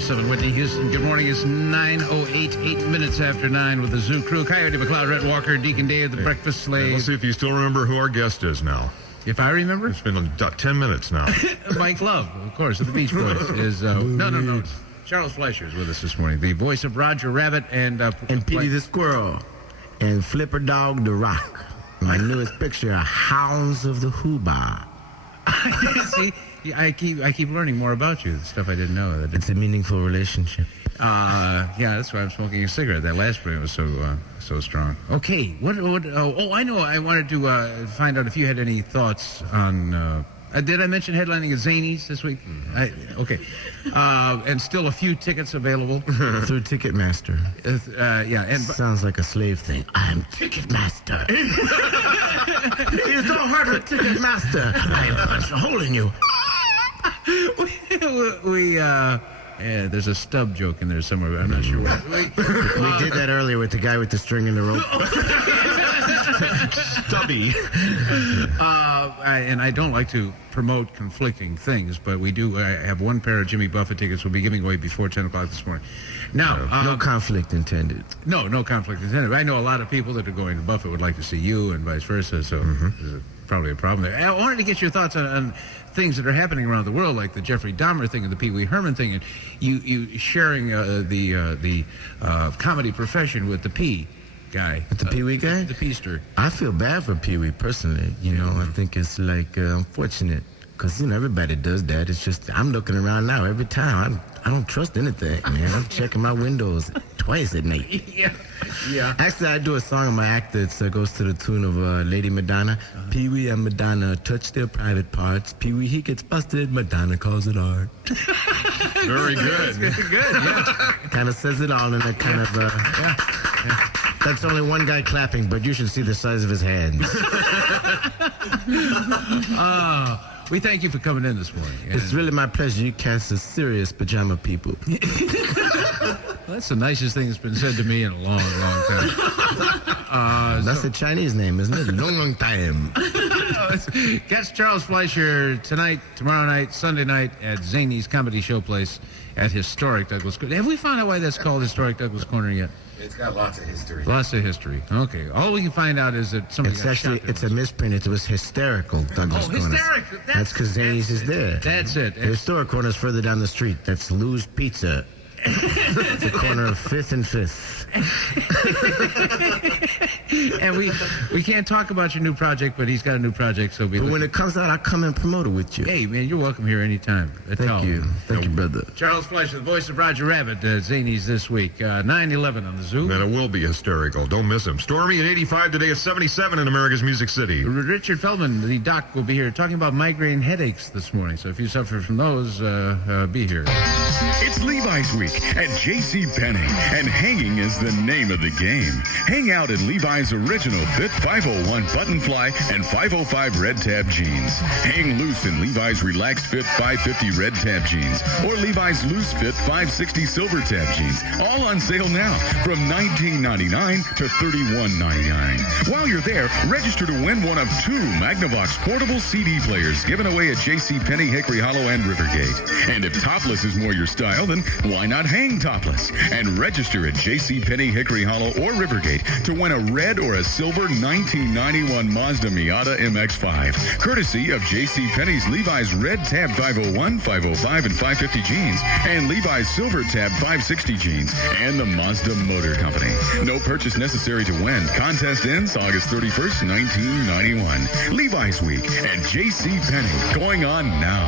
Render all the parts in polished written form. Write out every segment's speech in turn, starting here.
Y107 Whitney, Houston. Good morning. It's 9:08, 8 minutes after 9 with the Zoo Crew. Coyote McCloud Rhett Walker, Deacon Dave, the Breakfast Slave. Let's see if you still remember who our guest is now. If I remember? It's been about 10 minutes now. Mike Love, of course, of the Beach Boys. is No. Charles Fleischer is with us this morning. The voice of Roger Rabbit and Petey the Squirrel and Flipper Dog the Rock. My newest picture, Hounds of the Hooba. See, I keep learning more about you. The stuff I didn't know. It's a meaningful relationship. Yeah, that's why I'm smoking a cigarette. That last brand was so strong. Okay, I know. I wanted to find out if you had any thoughts on. Did I mention headlining at Zanies this week? Okay. And still a few tickets available. Through Ticketmaster. Yeah. And sounds like a slave thing. I'm Ticketmaster. It's no harder than Ticketmaster. I am punch a hole in you. Yeah, there's a stub joke in there somewhere, but I'm not sure what. We did that earlier with the guy with the string and the rope. Stubby. And I don't like to promote conflicting things, but we do have one pair of Jimmy Buffett tickets we'll be giving away before 10 o'clock this morning. Now, no conflict intended. No conflict intended. I know a lot of people that are going to Buffett would like to see you and vice versa, so there's probably a problem there. I wanted to get your thoughts on things that are happening around the world, like the Jeffrey Dahmer thing and the Pee Wee Herman thing, and you sharing the comedy profession with the P guy. With the Pee Wee guy? The Peester. I feel bad for Pee Wee personally. I think it's like unfortunate because everybody does that. It's just I'm looking around now every time. I don't trust anything, man. I'm checking my windows twice at night. Yeah. Actually, I do a song in my act that goes to the tune of Lady Madonna. Pee Wee and Madonna touch their private parts. Pee Wee, he gets busted. Madonna calls it art. Very good. Good, yeah. Kind of says it all in a kind of... That's only one guy clapping, but you should see the size of his hands. We thank you for coming in this morning. It's really my pleasure. You cast are serious pajama people. That's the nicest thing that's been said to me in a long, long time. That's a Chinese name, isn't it? Long time. Catch Charles Fleischer tonight, tomorrow night, Sunday night at Zanies Comedy Showplace at Historic Douglas Corner. Have we found out why that's called Historic Douglas Corner yet? It's got lots of history. Lots of history. Okay. All we can find out is that somebody got shot. It's a misprint. It was Hysterical Douglas Corner. Hysterical. That's because Zanies is there. That's it. The Historic Corner is further down the street. That's Lou's Pizza. The corner of 5th and 5th. And we can't talk about your new project, but he's got a new project, so But when it comes out, I'll come and promote it with you. Hey, man, you're welcome here anytime. Thank you. Thank you, brother. Charles Fleischer, the voice of Roger Rabbit, Zanies this week. 9/11 on the Zoo. And it will be hysterical. Don't miss him. Stormy at 85 today at 77 in America's Music City. Richard Feldman, the doc, will be here talking about migraine headaches this morning. So if you suffer from those, be here. It's Levi's week at JCPenney, and hanging is the name of the game. Hang out in Levi's original fit 501 button fly and 505 red tab jeans. Hang loose in Levi's relaxed fit 550 red tab jeans or Levi's loose fit 560 silver tab jeans. All on sale now from $19.99 to $31.99. While you're there, register to win one of 2 Magnavox portable CD players given away at JCPenney, Hickory Hollow, and Rivergate. And if topless is more your style, then why not hang topless? And register at JCPenney, Hickory Hollow, or Rivergate to win a red or a silver 1991 Mazda Miata MX-5, courtesy of JCPenney's Levi's Red Tab 501, 505, and 550 jeans, and Levi's Silver Tab 560 jeans, and the Mazda Motor Company. No purchase necessary to win. Contest ends August 31st, 1991. Levi's Week at JCPenney, going on now.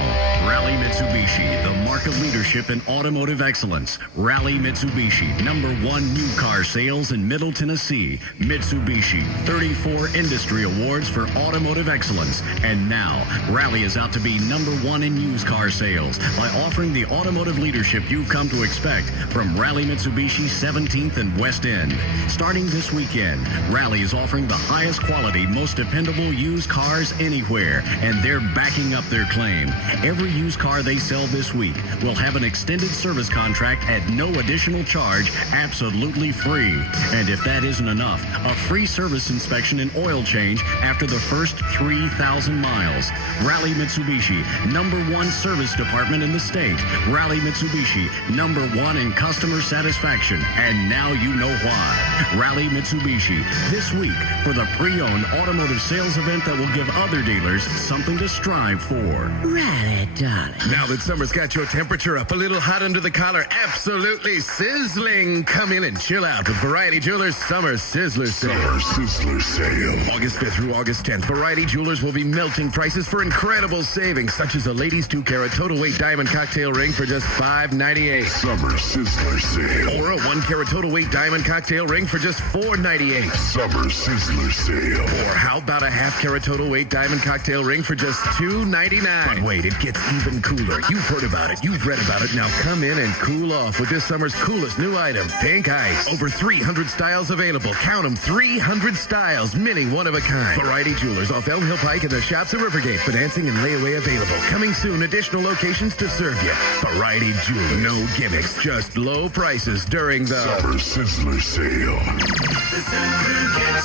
Rally Mitsubishi, the mark of leadership in automotive excellence. Rally Mitsubishi, #1 new car sales in Middle Tennessee. Mitsubishi, 34 industry awards for automotive excellence. And now, Rally is out to be #1 in used car sales by offering the automotive leadership you've come to expect from Rally Mitsubishi 17th and West End. Starting this weekend, Rally is offering the highest quality, most dependable used cars anywhere, and they're backing up their claim. Every used car they sell this week will have an extended service contract at no additional charge, absolutely free. And if that isn't enough, a free service inspection and oil change after the first 3,000 miles. Rally Mitsubishi, #1 service department in the state. Rally Mitsubishi, #1 in customer satisfaction. And now you know why. Rally Mitsubishi, this week for the pre-owned automotive sales event that will give other dealers something to strive for. Rally, darling. Now that summer's got your temperature up a little hot under the collar, absolutely sizzling. Come in and chill out with Variety Jewelers Summer Sizzler Sale. Summer Sizzler Sale. August 5th through August 10th, Variety Jewelers will be melting prices for incredible savings, such as a ladies' 2-carat total weight diamond cocktail ring for just $5.98. Summer Sizzler Sale. Or a 1-carat total weight diamond cocktail ring for just $4.98. Summer Sizzler Sale. Or how about a 1/2-carat total weight diamond cocktail ring for just $2.99? But wait, it gets even cooler. You've heard about it. You've read about it. Now come in and cool off with this summer's coolest new item, Pink Ice. Over 300 styles available. Count them, 300 styles. Many one of a kind. Variety Jewelers off Elm Hill Pike and the shops at Rivergate. Financing and layaway available. Coming soon, additional locations to serve you. Variety Jewelers. No gimmicks, just low prices during the Summer Sizzler Sale.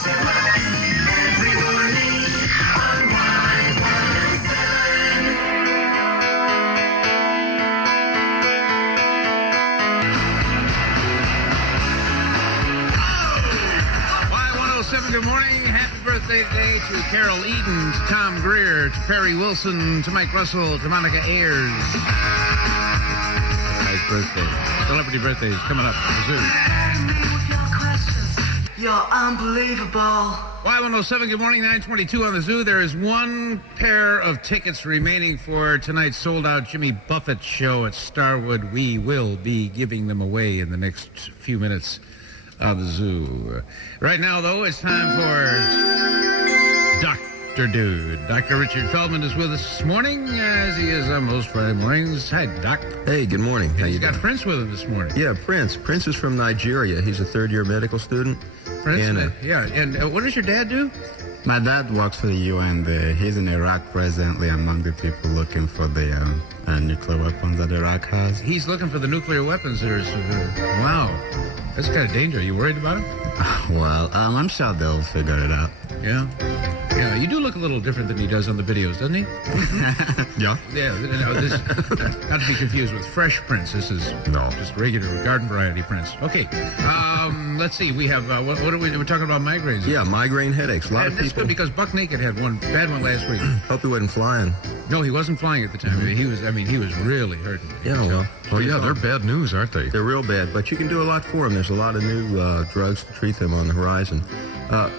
Every morning on Y107. Y107, good morning. Happy birthday today to Carol Eden, to Tom Greer, to Perry Wilson, to Mike Russell, to Monica Ayers. Nice birthday. Celebrity birthdays coming up at the zoo. You're unbelievable. Y107, good morning, 9:22 on the Zoo. There is one pair of tickets remaining for tonight's sold-out Jimmy Buffett show at Starwood. We will be giving them away in the next few minutes of the Zoo. Right now, though, it's time for Dr. Dude. Dr. Richard Feldman is with us this morning, as he is on most Friday mornings. Hi, Doc. Hey, good morning. How He's you got doing? Prince with him this morning. Yeah, Prince. Prince is from Nigeria. He's a third-year medical student. Prince, And, yeah. And what does your dad do? My dad works for the UN. He's in Iraq presently among the people looking for the nuclear weapons that Iraq has. He's looking for the nuclear weapons. Wow. That's kind of dangerous. Are you worried about it? Well, I'm sure they'll figure it out. Yeah. Yeah, you do look a little different than he does on the videos, doesn't he? Yeah? Yeah, no, this, not to be confused with Fresh Prince. This is No. just regular garden variety Prince. Okay, let's see. We have, what are we're talking about migraines. Yeah, migraine headaches. A lot And of that's people. good because Buck Naked had one bad one last week. Hope he wasn't flying. No, he wasn't flying at the time. He was really hurting. Yeah, well. Oh, yeah, they're bad news, aren't they? They're real bad, but you can do a lot for them. There's a lot of new drugs to treat them on the horizon.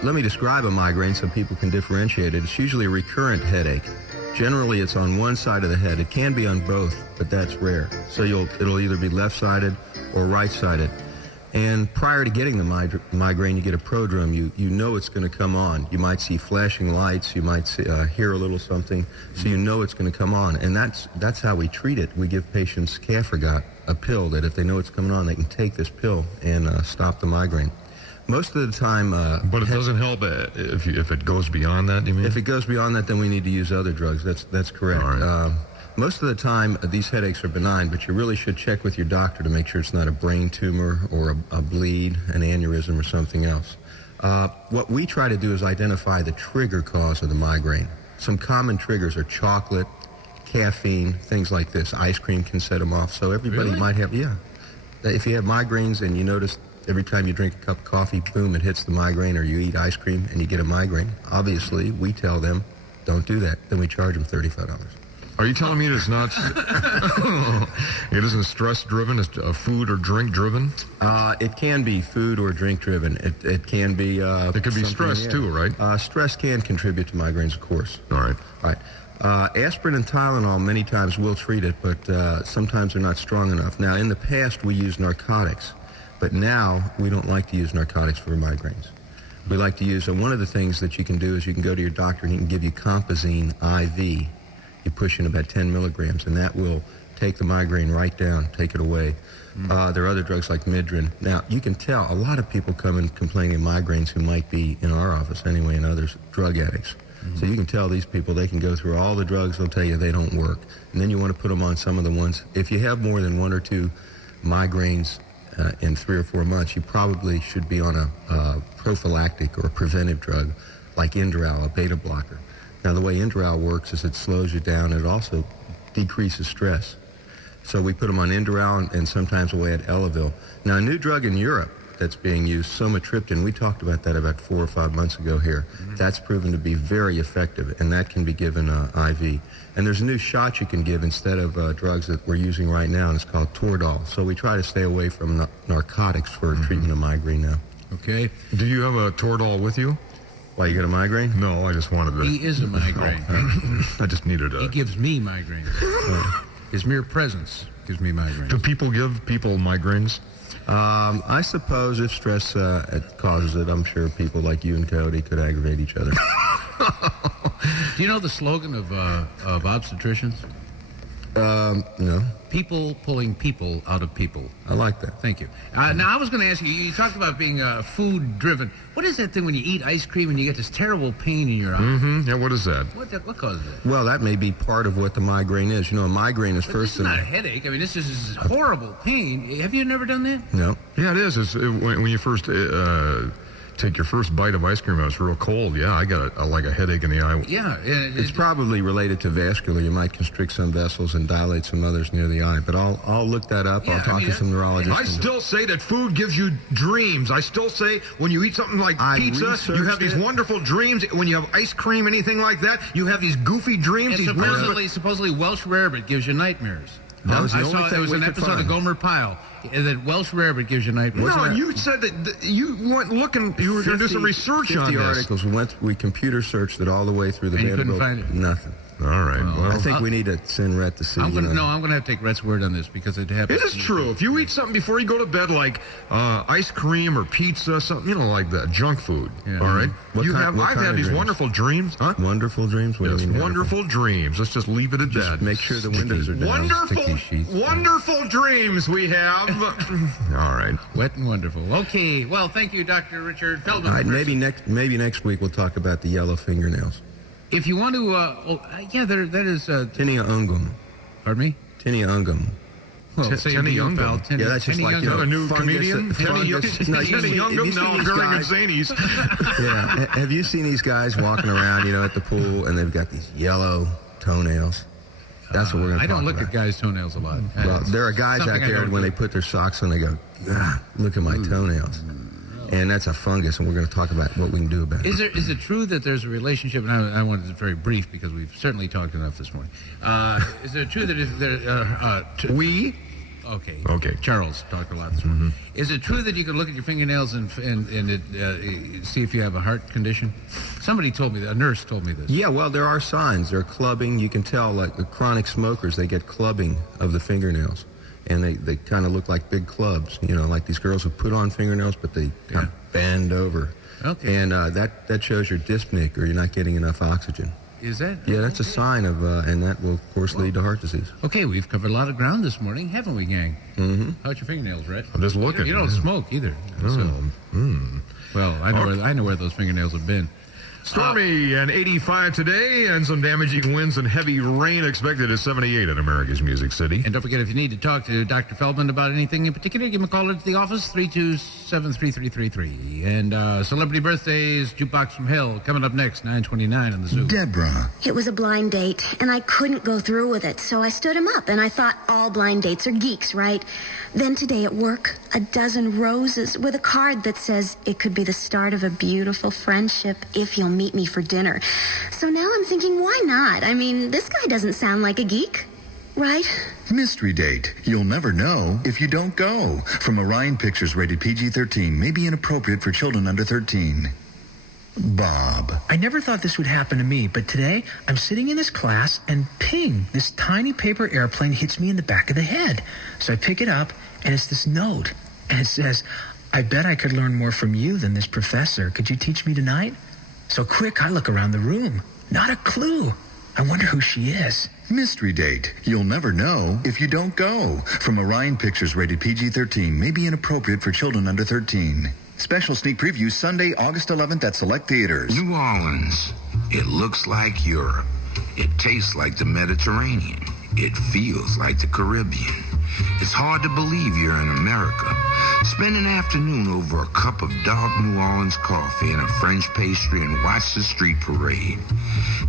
Let me describe a migraine so people can differentiate it. It's usually a recurrent headache. Generally, it's on one side of the head. It can be on both, but that's rare. So it'll either be left-sided or right-sided. And prior to getting the migraine, you get a prodrome. You know it's going to come on. You might see flashing lights. You might hear a little something. So you know it's going to come on. And that's how we treat it. We give patients Cafragot, a pill that if they know it's coming on, they can take this pill and stop the migraine. Most of the time... But it doesn't help if it goes beyond that, you mean? If it goes beyond that, then we need to use other drugs. That's correct. All right. Most of the time, these headaches are benign, but you really should check with your doctor to make sure it's not a brain tumor or a bleed, an aneurysm, or something else. What we try to do is identify the trigger cause of the migraine. Some common triggers are chocolate, caffeine, things like this. Ice cream can set them off. So everybody Really? might have, yeah. If you have migraines and you notice every time you drink a cup of coffee, boom, it hits the migraine, or you eat ice cream and you get a migraine, obviously we tell them, don't do that. Then we charge them $35. Are you telling me it's not... it isn't stress-driven, it's food or drink-driven? It can be food or drink-driven. It can be... It could be something, stress, yeah. too, right? Stress can contribute to migraines, of course. All right. All right. Aspirin and Tylenol many times will treat it, but sometimes they're not strong enough. Now, in the past, we used narcotics, but now we don't like to use narcotics for migraines. We like to use... one of the things that you can do is you can go to your doctor and he can give you Compazine IV. You push in about 10 milligrams, and that will take the migraine right down, take it away. There are other drugs like Midrin. Now, you can tell a lot of people come in complaining of migraines who might be in our office anyway, and others, drug addicts. So you can tell these people, they can go through all the drugs, they'll tell you they don't work. And then you want to put them on some of the ones. If you have more than 1 or 2 migraines in 3 or 4 months, you probably should be on a prophylactic or a preventive drug like Inderal, a beta blocker. Now, the way Inderal works is it slows you down. It also decreases stress. So we put them on Inderal and sometimes away at Elavil. Now, a new drug in Europe that's being used, somatriptan, we talked about that about 4 or 5 months ago here. That's proven to be very effective, and that can be given IV. And there's a new shot you can give instead of drugs that we're using right now, and it's called Toradol. So we try to stay away from narcotics for treatment of migraine now. Okay. Do you have a Toradol with you? Why, you got a migraine? No, I just wanted to. He is a migraine. I just needed He a. gives me migraines. His mere presence gives me migraines. Do people give people migraines? I suppose if stress causes it, I'm sure people like you and Coyote could aggravate each other. Do you know the slogan of obstetricians? No. People pulling people out of people. I like that. Thank you. Now, I was going to ask you, you talked about being food-driven. What is that thing when you eat ice cream and you get this terrible pain in your eye? Mm-hmm. Yeah, what is that? What causes that? Well, that may be part of what the migraine is. You know, a migraine is But first... this is not a headache. I mean, this is horrible pain. Have you never done that? No. Yeah, it is. When you first take your first bite of ice cream, and it's real cold. Yeah, I got like a headache in the eye. Yeah. It's probably related to vascular. You might constrict some vessels and dilate some others near the eye. But I'll look that up. Yeah, I'll talk to some neurologists. I still say that food gives you dreams. I still say when you eat something like pizza, you have these wonderful dreams. When you have ice cream, anything like that, you have these goofy dreams. And supposedly Welsh rarebit gives you nightmares. That was the I only saw thing there was we an could episode find. of Gomer Pyle that Welsh rarebit gives you nightmares. No, you said that you went looking. You were going to do some research on 50 this. articles. We computer searched it all the way through the And you couldn't Vanderbilt. find it? Nothing. All right. Well, I think we need to send Rhett to see. I'm going to have to take Rhett's word on this because it happens. it is true. If you eat something before you go to bed, like ice cream or pizza, something like that, junk food. Yeah. All right. What kind I've of had these dreams? wonderful dreams. Huh? Wonderful dreams? What do Yes, you mean wonderful dreams. Let's just leave it at that. Just make sure the windows are down. Wonderful, wonderful dreams we have. All right. Wet and wonderful. Okay. Well, thank you, Dr. Richard Feldman. All right, maybe next week we'll talk about the yellow fingernails. If you want to, that is. Tinea ungum. Pardon me? Tinea ungum. Well, say Tinea Young Ungum. pal. Yeah, that's just like, Is that a new comedian? Fungus. No, Tenny Youngum, now appearing at Zanies. Yeah. Have you seen these guys walking around, at the pool, and they've got these yellow toenails? That's what we're going to talk about. I don't look at guys' toenails a lot. Well, there are guys out there when they put their socks on, they go, look at my toenails. And that's a fungus, and we're going to talk about what we can do about it. Is it true that there's a relationship, and I wanted it very brief because we've certainly talked enough this morning. Is it true that We? Okay. Okay. Charles talked a lot this morning. Is it true that you can look at your fingernails and see if you have a heart condition? Somebody told me that. A nurse told me this. Yeah, well, there are signs. There are clubbing. You can tell, like the chronic smokers, they get clubbing of the fingernails. And they kind of look like big clubs, like these girls who put on fingernails, but they kind of bend over. Okay. And that shows you're dyspneic or you're not getting enough oxygen. Is that? Yeah, that's a sign of, and that will, of course, lead to heart disease. Okay, we've covered a lot of ground this morning, haven't we, gang? Mm-hmm. How's your fingernails, Rhett? I'm just looking. You don't smoke either. Well, I know where those fingernails have been. Stormy and 85 today, and some damaging winds and heavy rain expected at 78 in America's Music City. And don't forget, if you need to talk to Dr. Feldman about anything in particular, give him a call into the office, 327-3333. And celebrity birthdays, Jukebox from Hell, coming up next, 9:29 in the Zoo. Deborah. It was a blind date, and I couldn't go through with it, so I stood him up, and I thought all blind dates are geeks, right? Then today at work, a dozen roses with a card that says it could be the start of a beautiful friendship if you'll meet me for dinner. So now I'm thinking, why not? I mean, this guy doesn't sound like a geek, right? Mystery date. You'll never know if you don't go. From Orion Pictures, rated PG-13, may be inappropriate for children under 13. Bob. I never thought this would happen to me, but today I'm sitting in this class and ping, this tiny paper airplane hits me in the back of the head. So I pick it up and it's this note and it says, I bet I could learn more from you than this professor. Could you teach me tonight? So quick, I look around the room. Not a clue. I wonder who she is. Mystery date. You'll never know if you don't go. From Orion Pictures, rated PG-13, may be inappropriate for children under 13. Special sneak preview Sunday, August 11th at select theaters. New Orleans. It looks like Europe. It tastes like the Mediterranean. It feels like the Caribbean. It's hard to believe you're in America. Spend an afternoon over a cup of dark New Orleans coffee and a French pastry and watch the street parade.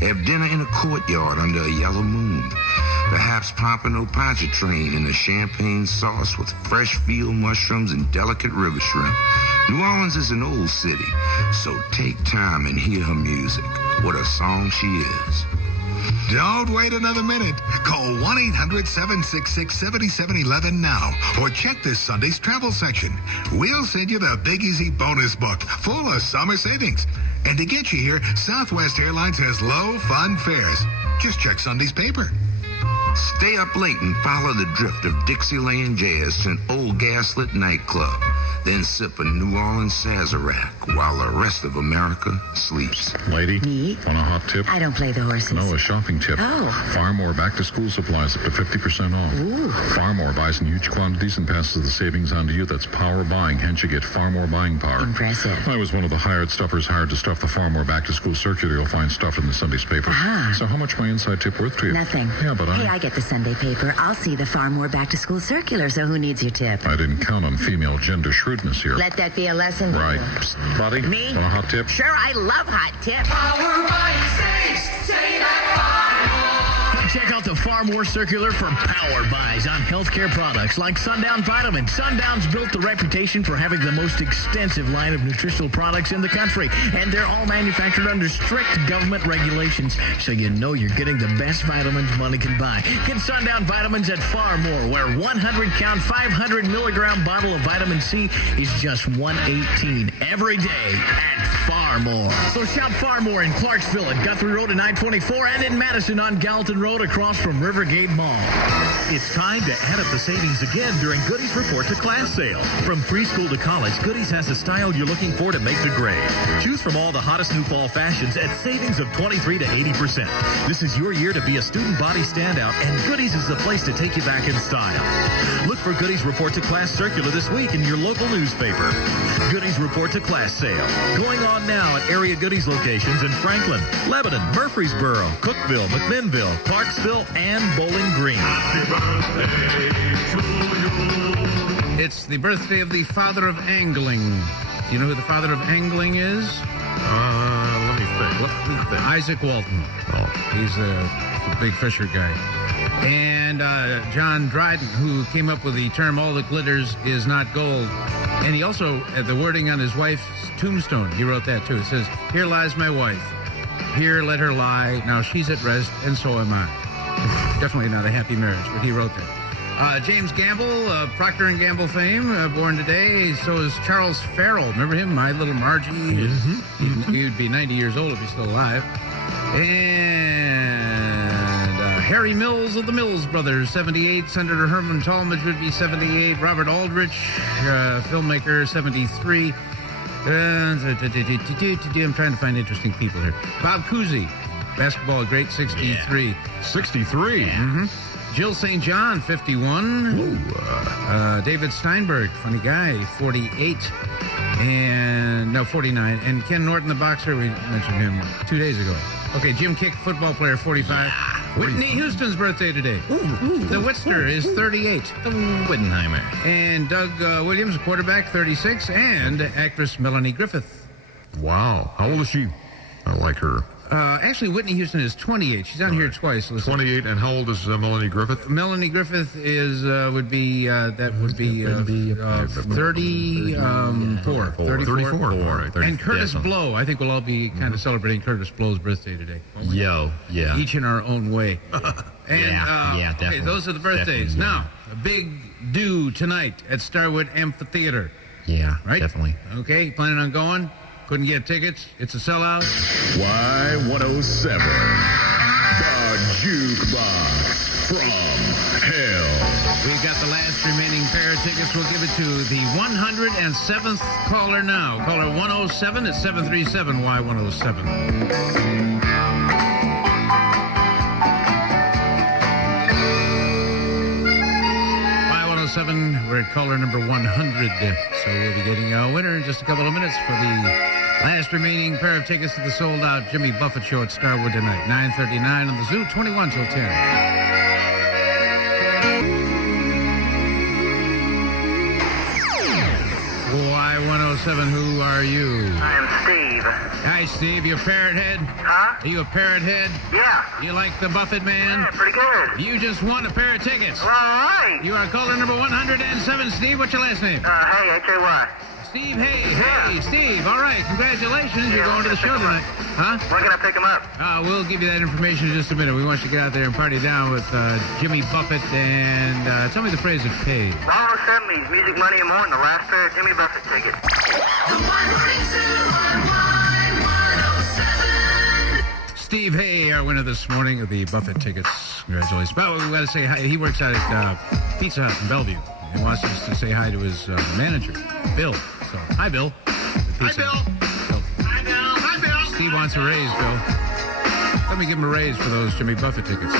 Have dinner in a courtyard under a yellow moon. Perhaps pompano pontchartrain in a champagne sauce with fresh field mushrooms and delicate river shrimp. New Orleans is an old city, so take time and hear her music. What a song she is. Don't wait another minute. Call 1-800-766-7711 now or check this Sunday's travel section. We'll send you the Big Easy bonus book full of summer savings. And to get you here, Southwest Airlines has low fun fares. Just check Sunday's paper. Stay up late and follow the drift of Dixieland Jazz to an old gaslit nightclub. Then sip a New Orleans Sazerac while the rest of America sleeps. Lady, Me? want a hot tip? I don't play the horses. No, a shopping tip. Oh. Farmore back-to-school supplies up to 50% off. Ooh. Farmore buys in huge quantities and passes the savings on to you. That's power buying. Hence, you get Farmore buying power. Impressive. I was one of the hired stuffers hired to stuff the Farmore back-to-school circular you'll find stuffed in the Sunday's paper. Ah. So how much my inside tip worth to you? Nothing. Yeah, but Hey, I get the Sunday paper. I'll see the Farmore back-to-school circular, so who needs your tip? I didn't count on female gender shrewdness here. Let that be a lesson. Right. Psst, buddy, Me? want a hot tip? Sure, I love hot tips. Check out the Farmore Circular for power buys on healthcare products like Sundown Vitamins. Sundown's built the reputation for having the most extensive line of nutritional products in the country, and they're all manufactured under strict government regulations, so you know you're getting the best vitamins money can buy. Get Sundown Vitamins at Farmore, where 100-count, 500-milligram bottle of vitamin C is just $1.18 every day at Farmore. So shop Farmore in Clarksville at Guthrie Road and I-24 and in Madison on Gallatin Road across from Rivergate Mall. It's time to add up the savings again during Goodies Report to Class sale. From preschool to college, Goodies has the style you're looking for to make the grade. Choose from all the hottest new fall fashions at savings of 23 to 80%. This is your year to be a student body standout, and Goodies is the place to take you back in style. Look for Goodies Report to Class circular this week in your local newspaper. Goodies Report to Class sale. Going on now at area Goodies locations in Franklin, Lebanon, Murfreesboro, Cookeville, McMinnville, Clarksville, and Bowling Green. It's the birthday of the father of angling. Do you know who the father of angling is? Let me think. Isaac Walton. Oh. He's a big fisher guy. And John Dryden, who came up with the term "all that glitters is not gold." And he also, the wording on his wife's tombstone, he wrote that too. It says, "Here lies my wife. Here let her lie. Now she's at rest, and so am I." Definitely not a happy marriage, but he wrote that. James Gamble, Procter & Gamble fame, born today. So is Charles Farrell. Remember him? My Little Margie. Mm-hmm. He would be 90 years old if he's still alive. And Harry Mills of the Mills Brothers, 78. Senator Herman Talmadge would be 78. Robert Aldrich, filmmaker, 73. I'm trying to find interesting people here. Bob Cousy, basketball great, 63. Yeah. 63? Mm-hmm. Jill St. John, 51. David Steinberg, funny guy, 48. And, no, 49. And Ken Norton, the boxer, we mentioned him 2 days ago. Okay, Jim Kick, football player, 45. Yeah, Whitney Houston's birthday today. The Whitster is 38. The Wittenheimer. And Doug Williams, quarterback, 36. And actress Melanie Griffith. Wow. How old is she? I like her. Actually, Whitney Houston is 28. She's on here twice. Listen. 28, and how old is Melanie Griffith? Melanie Griffith is 34. 34. All right. And Curtis Blow, I think we'll all be kind of celebrating Curtis Blow's birthday today. Yeah. Each in our own way. And definitely. Okay, those are the birthdays. Definitely. Now, a big do tonight at Starwood Amphitheater. Yeah, right? Definitely. Okay, planning on going? Couldn't get tickets. It's a sellout. Y107, the jukebox from hell. We've got the last remaining pair of tickets. We'll give it to the 107th caller now. Caller 107 at 737 Y107. Y107, we're at caller number 100. So we'll be getting a winner in just a couple of minutes for the last remaining pair of tickets to the sold-out Jimmy Buffett show at Starwood tonight. 9:39 on the Zoo, 21 till 10. Y107, who are you? I am Steve. Hi, Steve. You a parrot head? Huh? Are you a parrot head? Yeah. You like the Buffett man? Yeah, pretty good. You just won a pair of tickets. All right. You are caller number 107. Steve, what's your last name? Hey, H-A-Y. Steve, hey, Steve. All right, congratulations. You're going to the show tonight. Huh? When can I pick him up? We'll give you that information in just a minute. We want you to get out there and party down with Jimmy Buffett. And tell me the phrase that paid. Y107 means music, money, and more, and the last pair of Jimmy Buffett tickets. The Y107. Steve Hay, our winner this morning of the Buffett tickets. Congratulations. But we got to say hi. He works out at Pizza Hut in Bellevue. He wants us to say hi to his manager, Bill. So, hi, Bill. Hi, Bill. Hi, Bill. Hi, Bill. Steve wants a raise, Bill. Let me give him a raise for those Jimmy Buffett tickets.